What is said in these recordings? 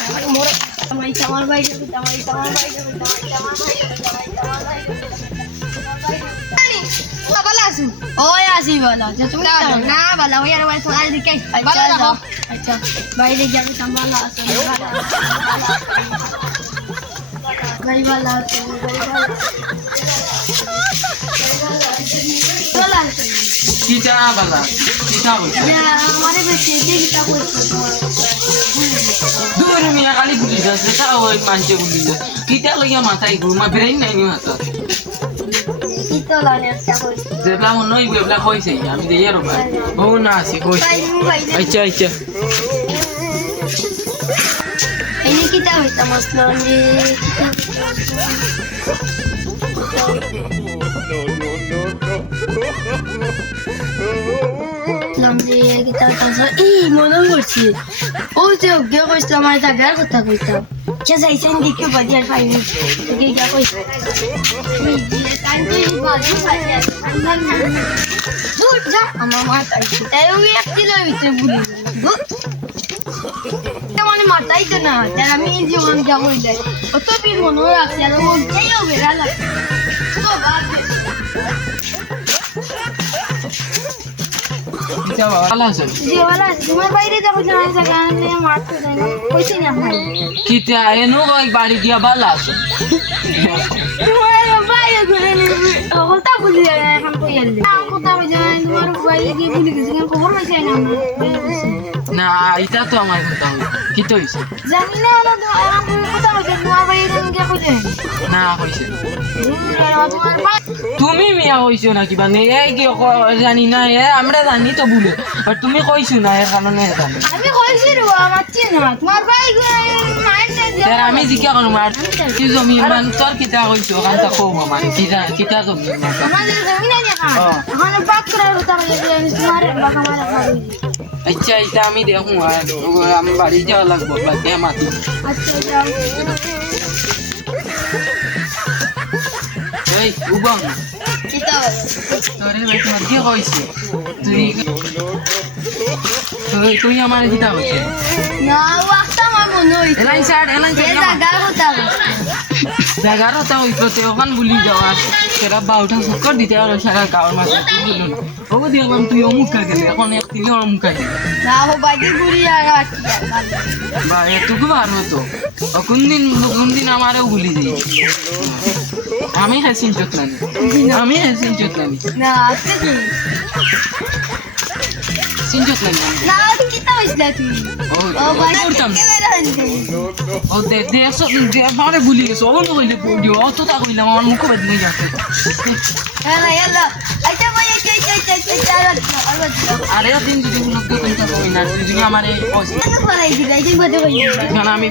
আমার মোর আমার আমার ভাই যাবে আমার ভাই যাবে আমার ভাই আছো। ওই আসি ভালো যে না ভালো ওই আর ওই আছো ভাই ভালো আছো ভাই ভালো ভালো আছো কিটা বালা কিটা বলছে हमारे बच्चे देखता कोई দূর মিয়া খালি গুলি যাচ্ছে তা ওই মানছে গুলি যাচ্ছে কিটা লইয়া মাথায় ঘুমা ব্রেন নাই নি মাথা Ito lang yan siya ko. যেটা মনে হয় বেবলা কইছে আমি দেই আর ভাই ও না আছে কইছে Bye, bye. আচ্ছা আচ্ছা Ini kita kita mas lonji. Lonji kita tazo. Eh, মনে করছি ও যে অজ্ঞ কইছিল আমার জায়গার কথা কইতাম কে যাইছেন দিকে বাজার পাইনি তোকে গিয়া কইছে দূর যা আমার মাথায় তাই ওই এক কিলোমিটার বুড়ি দূর মানে মাথায় তো না তার আমি জীবন যা হইলে অত বীর মনে রাখছি আর মন চাইও বেড়া লাগে তো বাদ দে। কিটা বাবা ভালো আছেন যে বলা তোমার বাইরে যাব জানা জায়গা আনলে মারতে দেয় না। কইছি না ভাই। কিটা এনো কই বাড়ি দিয়া ভালো আছে তোমার বাইরে ঘুরে নিবি কথা বলি এখন কই কথা বলি তোমার বাইরে গিয়ে ভুলে গেছি খবর পাইছি না আমার। এটা তো আমার কথা হই কি তো হইছে জানি না তো এখন কথা বলছে তোমার বাইরে তুমি কে কইছে না কইছে তুমি মিয়া কইছো না কিবা নে? এই কি জানি না এ আমরা জানি তো ভুলে। আর তুমি কইছো না এর কারণে আমি কইছি রে আমার চিনা তোমার ভাই স্যার আমি জিজ্ঞা করো মার কি জমি? মান তোর কিতা কইছো? ওখান তা কও আমার কিতা কিতা জমি? মান আমাদের জমি না দেখা। এখন বাক করে উতার গেছে তোমার বাবা মারা আচ্ছা এটা আমি দেখো আর ও, আমি বাড়ি যাওয়া লাগবো বাকি মাতি আচ্ছা যাও এই উবাং কিতা বলে তোরে ভাই তোমার কি কইছে তুই তুই তুই আমার কিতা কইছে না ওয়াক্তা আমার মনে হইছে এলাই স্যার এলাই এ স্যার জায়গার কথা জায়গার হতা হইতো তে ওখান বুলি যাওয়া সেটা বাউটা চক্কর দিতে আর সারা গাঁৱৰ মাঝে তুই অমুকা গেলে এখন এক তিলে অমুকা গেলে আর বা এটুকু বার হতো ও কোনদিন কোনদিন আমারও ভুলি যাই আমি হেসিন চোতলানি আমি হেসিন চোতলানি না আজকে কি? সিন চোতলানি না বুঝলা তুই ও ভাই করতাম ও দে দে সব দে আমারে ভুলি গেছো ও না কইলে ভিডিও অত তা কইলাম আমার মুখ আমি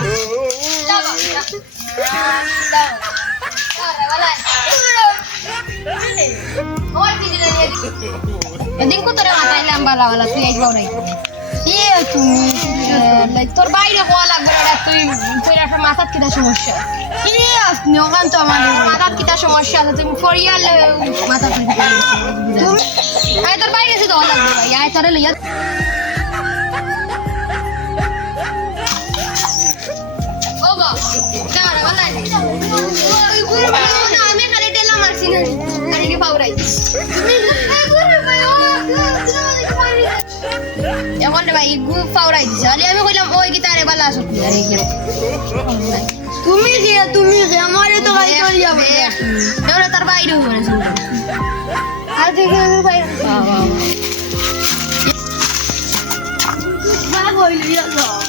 Oh, এদিন কত রে মাথায় লাম্বা লাগালা তুই আইবা নাই তুমি তোর বাইরে কোয়া লাগবে রে তুই তুই একটা মাথার কিটা সমস্যা ওখান তো আমার মাথার কিটা সমস্যা আছে তুমি ফরিয়াল মাথা তুমি আয় তোর বাইরে শুধু লাগবে ভাই আয় তোরে লইয়া ওগো কারা পাউরাই তুমি এই গুরু ভাই ও এখন ভাই গু পাউরাই দিছে আরে আমি কইলাম ওই তারে বালা আসো তুমি যে তুমি যে আমারে তো ভাই চল যাবে এবারে তার বাইরে হয়ে গেছে আর দেখে বাইরে বাবা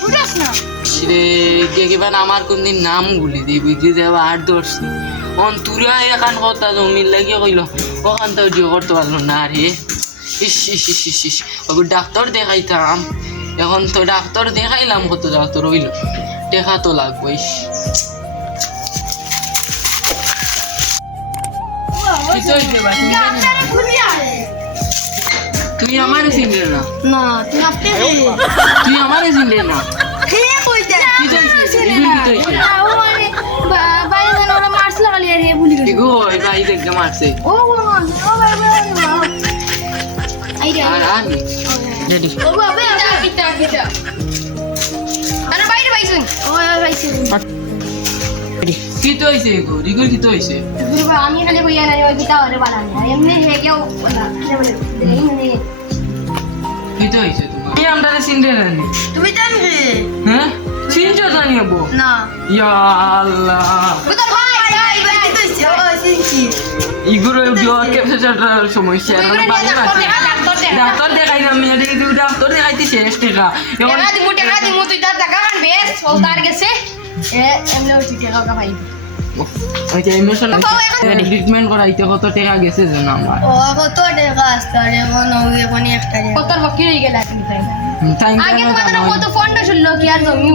উঠাস না রে দেখবেন আমার কোনদিন নাম ভুলি দিই বুঝি যাব আট দশ অন তুরা এখান কথা জমির লাগে কইল ওখান তো জিও করতে পারল না রে। ইস ইস ইস ইস ইস ওকে ডাক্তার দেখাইতাম। এখন তো ডাক্তার দেখাইলাম কত ডাক্তার হইল। দেখা তো লাগবে ইস। তুই আমার চিনলে না? না তুই আপনি তুই আমার চিনলে না? কি তো হইছে এগো রিগুর কি তো হইছে আমি খালি কইয়া না ওই কিটা ওরে বানানি এমনি হে কেউ বলা কি তো হইছে তোমার কি আমরা চিনলে না তুমি জানবে হ্যাঁ না ইয়া ভাই ভাই ভাই কইছে ও সিনছি ইগুলো জোর ক্যাপচার সমস্যা মানে বাড়ি আছে ডাক্তার দেখাই না মেয়ে দেখি তুই ডাক্তার দেখাইতে শেষ টেকা এখন টাকা দিমু টাকা দিমু তুই তার টাকা কানবে সলতার গেছে এ এমনি ওই টাকা ভাই ওই যে ইমোশন ট্রিটমেন্ট করাইতে কত টাকা গেছে যেন আমার। ও কত টাকা আসতে এখন ওই এখন একটা কত বকি হয়ে গেল তুমি তাই তাই আগে তোমাদের কত ফন্ড ছিল কি আর জমি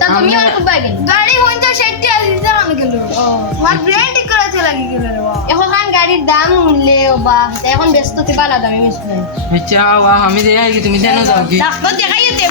তা তুমি আর খুব গাড়ি হইতে সেটি গেল। আমার ব্রেন ঠিক করাতে লাগি গেল এখন গাড়ির দাম মূল্যে বা এখন ব্যস্ত তে দামে বেশি। আচ্ছা আমি দেখাই তুমি জানো যাও কি? ডাক্তার দেখাইতে